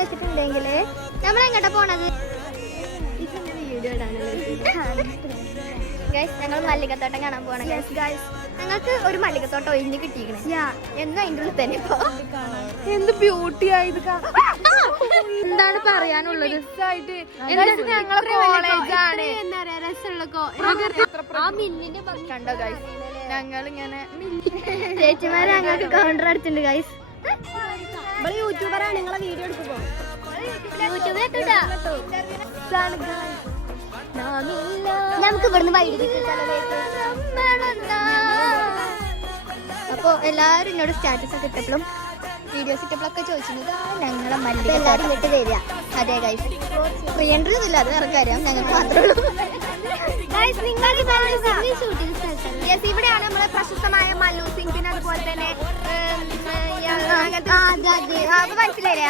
വെച്ചിട്ടുണ്ടെങ്കിൽ നമ്മൾ എങ്ങോട്ടാ പോണത്? ഞങ്ങൾ മല്ലികത്തോട്ടം കാണാൻ പോകണം. ഞങ്ങൾക്ക് ഒരു മല്ലികത്തോട്ടം ഒഴിഞ്ഞ് കിട്ടിയിരിക്കണേ എന്നും അതിൻ്റെ ഉള്ളിൽ തന്നെ ഇപ്പൊ എന്ത് ബ്യൂട്ടി ആയത്. എന്താണ് പറയാനുള്ളത്? കണ്ടോ ഗൈസ്, ഞങ്ങളിങ്ങനെ ചേച്ചിമാരെ ഞങ്ങൾക്ക് കൗണ്ടർ അടിച്ചിട്ടുണ്ട് ഗൈസ്. യൂട്യൂബറാണ്, നിങ്ങളെ വീഡിയോ എടുക്കുമ്പോ നമുക്ക് ഇവിടുന്ന് വൈദ്യുതി. അപ്പൊ എല്ലാരും എന്നോട് സ്റ്റാറ്റസ് ഒക്കെ ഇട്ടപ്പോഴും വീഡിയോസ് ഇട്ടപ്പോഴൊക്കെ ചോദിച്ചിരുന്നത് ഞങ്ങളെ മല്ലിക ഇങ്ങോട്ട് വരിക. അതെ ഗൈസ്, 300 ഒന്നുമില്ല, അത് വേറെ കാര്യം, ഞങ്ങൾക്ക് മാത്രമേ ഉള്ളൂ. ഇവിടെയാണ് നമ്മളെ പ്രശസ്തമായ മല്ലു സിംഗ്, പിന്നെ അതുപോലെ തന്നെ മനസ്സിലായില്ലേ